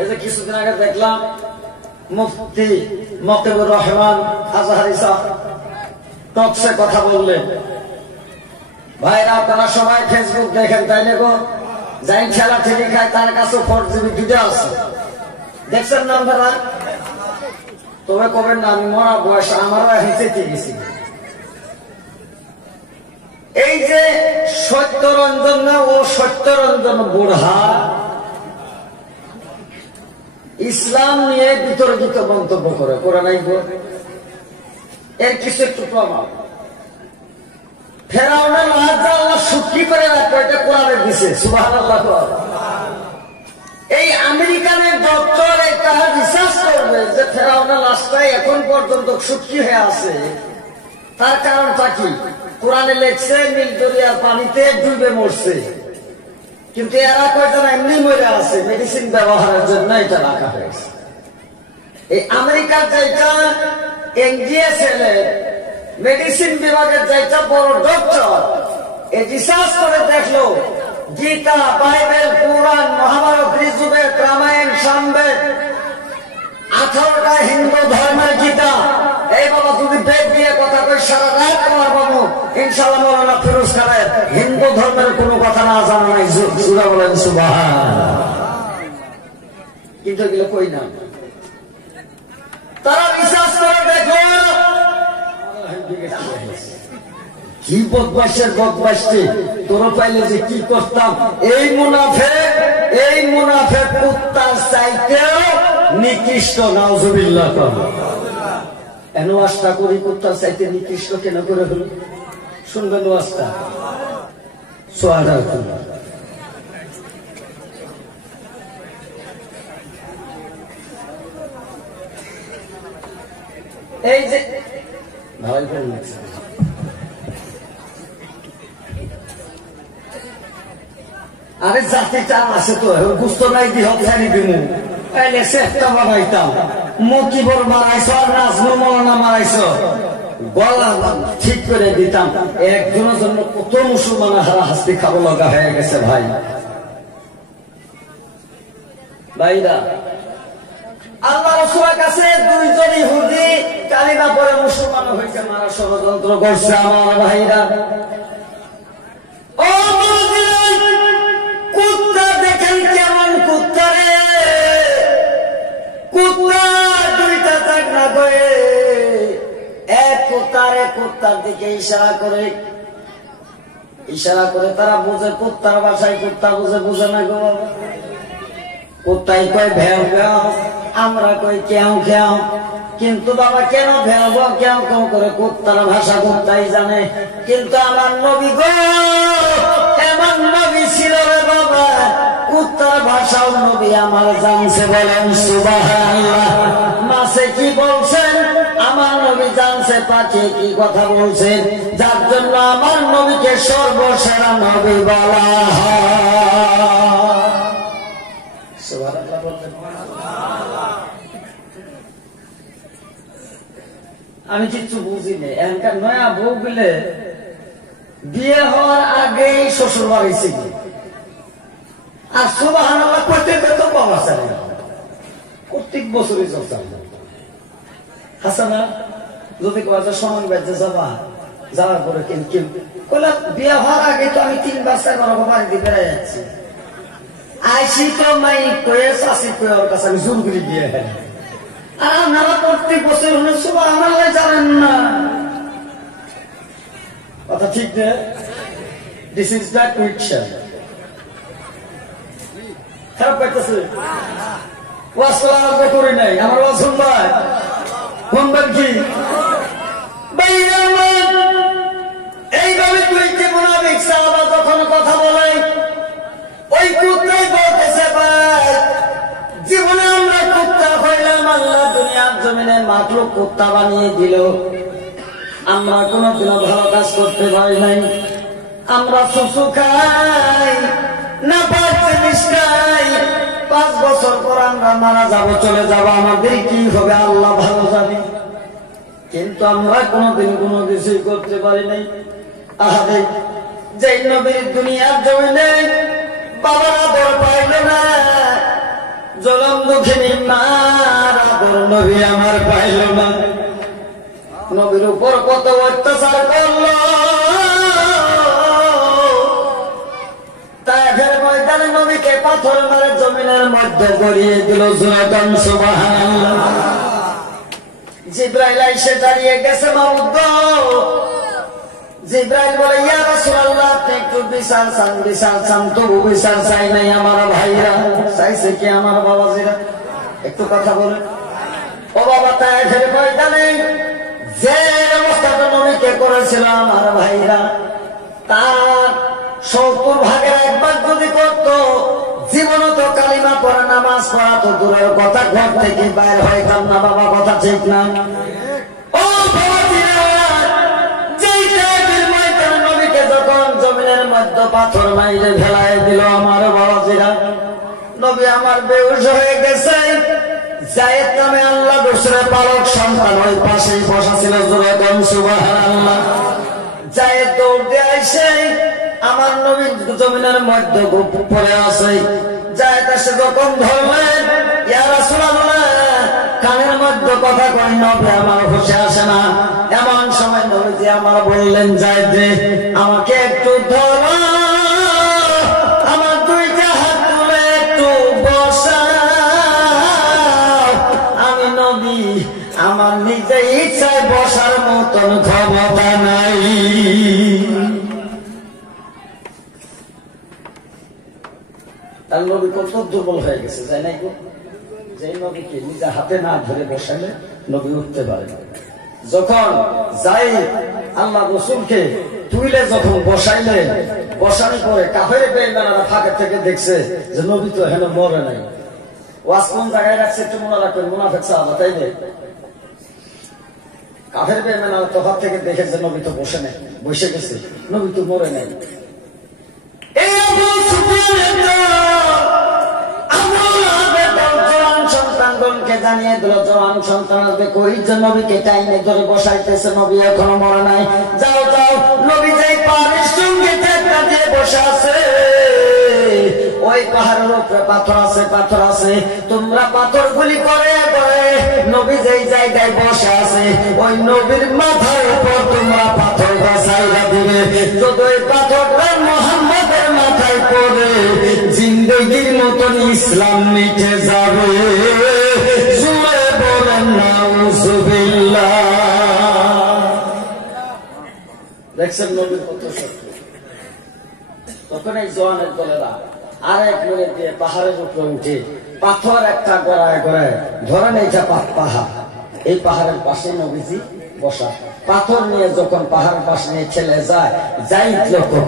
এই যে কিছুদিন আগে দেখলাম মুফতি মকিবুর রহমান আজহারী সাহেব টকসে কথা বললেন। ভাইরা আপনারা সবাই ফেসবুক দেখেন, তাই না গো? যাই খেলা ঠেলি খায় তার কাছে 4GB ভিডিও আছে, দেখছেন না আপনারা? তবে কবেন না আমি মরা বয়স আমারও এখন চেতে গেছি। এই যে সত্যরঞ্জন না ও সত্যরঞ্জন বুড়া ইসলাম নিয়ে বিতর্কিত মন্তব্য করে নাই গো? এর কিছু একটু প্রমাণ ফেরাউনের লাশ আল্লাহ সুখী করে রাখবে, এটা কোরআনে দিছে। সুবহানাল্লাহ। এই আমেরিকানের ডক্টর এটা রিসার্চ করবে যে ফেরাউনের লাশটা এখন পর্যন্ত সুখী হয়ে আছে, তার কারণটা কি? কোরআনে লেখছে নীল দরিয়ার পানিতে ডুবে মরছে, কিন্তু এরা কয়জন এমনি মরে আছে, মেডিসিন ব্যবহারের জন্য এটা রাখা হয়েছে। এই আমেরিকার যেটা এনজিএসএল মেডিসিন বিভাগের যেটা বড় ডক্টর এই রিসার্চ করে দেখলো গীতা, বাইবেল, পুরাণ, মহাভারত, ঋগ্বেদ, রামায়ণ, সামবেদ 18টা হিন্দু ধর্মের গীতা। এই বাবা যদি বেদ দিয়ে কথা কই সারা রাত তোমার বাবু ইনশাআল্লাহ মৌলানা ফিরোজ খানের হিন্দু ধর্মের কোনো কথা না জানা নাই। সুরা বলেন সুবহানাল্লাহ। কিন্তু এগুলো কই না, তারা রিসার্চ করে দেখলো কি বদমাশের বদমাশটি তোরা পাইলে যে কি করতাম। এই মুনাফেক কুত্তার চাইতেও নিকৃষ্ট। নাউজুবিল্লাহ। এন ওয়াজটা করি কুত্তার চাইতে নিকৃষ্ট কেন করে হলো? শুনবেন ওয়াজটা? সোয়াদার এই যে ভাই করে লাগছে। আরে জাতি চাল আছে তো বুঝত নাই দি হকারি দিমু এলে চেষ্টা বানাইতাম। মকিবর মারাইছ আর নাজমুল মৌলানা মারাইছ, গলা ঠিক করে দিতাম। একজনের জন্য কত মুসলমান হারা হাস্তি খাবো লাগা হয়ে গেছে ভাই। ভাইরা আল্লাহ রাসূলের কাছে দুইজন ইহুদি কালিমা পড়ে মুসলমান হয়েছে, মারা ষড়যন্ত্র করছে। আমার ভাইরা ও কুত্তা দেখেন কেমন কুত্তা রে, কুত্তা দুইটা চাকনা করে এক কুত্তার দিকে ইশারা করে তারা বুঝে কুত্তার ভাষায়, কুত্তা বুঝে না গো। কুত্তাই কয় ভেও ভেও, আমরা কই কেউ কেউ। কিন্তু বাবা কেন ভেও ভেও কেউ কেউ করে? কুত্তার ভাষা কুত্তাই জানে। কিন্তু আমার নবী গো এমন নবী ছিল রে বাবা, কুত্তার ভাষাও নবী আমার জানছে। বলেন সুবহানাল্লাহ। মাসে কি বলছেন আমার নবী জানছে, পাখি কি কথা বলছেন, যার জন্য আমার নবীকে সর্বসেরা নবী বলা হয়। আমি কিছু বুঝি না। এখানকার নয়া বউ গুলে বিয়ে হওয়ার আগেই শ্বশুর বাড়ি ছিল, আর সুবহানাল্লাহ প্রত্যেক তো কম আছে, প্রত্যেক বছরই চলছে। হাসানা যদি সমান বেঁচে যাওয়ার পরে কিন্তু বিয়ে হওয়ার আগে তো আমি 3 বার 4 বার বাড়িতে বেড়াই যাচ্ছি। আইসি তো মাই কয়ে শাসি কয়ে ওর কাছে আমি জোর করে বিয়ে হয়। আর আপনারা প্রত্যেক বছর হলে সুবহানাল্লাহ জানেন না, কথা ঠিক না? This is the question. খারাপ পাইতেছে ওয়াজ করা করি নাই। আমার ওয়াজ শুনবাই শুনবেন কি? এইভাবে দুইটি মুনাফিক সাহাবা যখন কথা বলে ওই কুত্তাই বলতেছে ভাই জীবনে আমরা কুত্তা হইলাম, আল্লাহ দুনিয়ার জমিনে মাত্র কুত্তা বানিয়ে দিল। আমরা কোনদিনও ভালো কাজ করতে পারি নাই। আমরা শুশু খাই না, 5 জিনিস খাই। 5 বছর পর আমরা মারা যাব, চলে যাব, আমাদের কি হবে আল্লাহ ভালো জানে। কিন্তু আমরা কোনদিন কোনো কিছুই করতে পারি নাই। আহারে যেই নবীর দুনিয়ার জমিনে বাবারা দর পাইল না, জলম দুঃখিনী মার আদর নবী আমার পাইল না। নবীর উপর কত অত্যাচার করল, তায়েফের ময়দানে নবীকে পাথর মারে জমিনের মধ্যে গড়িয়ে দিল। জুরাতান সুবহানাল্লাহ। জিবরাইল এসে দাঁড়িয়ে গেছে, মাউদ জিবরাইল বলে, ইয়া রাসূলুল্লাহ, আপনি একটু বিচার চান, তবু বিচার চাই নাই। আমার ভাইরা চাইছে কি? আমার বাবাজিরা একটু কথা বলেন। ও বাবা, তায়েফের ময়দানে যে অবস্থাটা নবীকে করেছিল আমার ভাইরা, তার 70 ভাগের 1 ভাগ যদি করত, জীবনে তো কালিমা পড়া, নামাজ পড়া তো দূরের কথা, ঘর থেকে বাইর হইতাম না। বাবা কথা ঠিক না? ও বাবাজিরা, যেই তায়েফের ময়দানে নবীকে যখন জমিনের মধ্যে পাথর মাইরে ফেলায় দিল আমার বাবাজিরা, নবী আমার বেহুশ হয়ে গেছে। যায়েদ নামে আল্লাহ দোসরে পালক সন্তান ওই পাশেই বসা ছিল। জোরাতান সুবহানাল্লাহ। যায়েদ দৌড় দিয়ে আইসে আমার নবী জমিনের মধ্যে পড়ে আছে। যায়েদ এসে যখন ধরলেন, ইয়া রাসূলুল্লাহ, কানের মধ্যে কথা কই, নবী আমার হুঁশে আসে না। এমন সময় নবীজি আমার বললেন, যায়েদ রে, আমাকে একটু ধরো, আমার 2টা হাত তুলে একটু বসা। আমি নবী, আমার নিজে ইচ্ছায় বসার মতন ক্ষমতা নাই। নবী কত দুর্বল হয়ে গেছে, তাই নাই? যে নবীকে নিজে হাতে না ধরে বসালে নবী উঠতে পারে। যখন যাই আল্লাহ রসুলকে তুইলে যখন বসাইলেন, বসানোর পরে কাফের বেঈমানরা ফাঁকে থেকে দেখছে যে নবী তো হেন মরে নাই। ওয়াজ কোন জায়গায় রাখছে একটু মনে রাখবেন, মুনাফিক সাহাবা, তাই না? কাফের বেঈমানরা তফাৎ থেকে দেখে যে নবী তো বসে নাই, বসে গেছে, নবী তো মরে নাই। এই আবু সুফিয়ান সন্তানগণকে জানিয়ে দিল, জওয়ান সন্তানদের কই যে নবীকে টাইনে ধরে বসাইতেছে, নবী এখনো মরে নাই। যাও যাও, নবী যাই পাহাড়ের সঙ্গে টেক্কা দিয়ে বসে আছে, ওই পাহাড়ের উপরে পাথর আছে, পাথর আছে, তোমরা পাথর গুলি করে করে নবী যেই জায়গায় বসে আছে ওই নবীর মাথার উপর তোমরা পাথর বসাইয়া দিবে। যদি ওই পাথরটা মুহাম্মদের মাথায় পড়ে, জিন্দগির মতন ইসলাম মিটে যাবে। জুড়ে বলেন নাউজুবিল্লাহ। দেখছেন নবীর কত শক্তি। তখন এই জওয়ানের দলেরা আরেক মিনিট দিয়ে পাহাড়ের উপরে উঠে পাথর একটা গড়ায় গড়ায় ধরেন, এইটা পাহাড়, এই পাহাড়ের পাশে নবীজি বসা। পাথর নিয়ে যখন পাহাড়ের পাশে নিয়ে ঠেলে যায়, যাই লক্ষ্য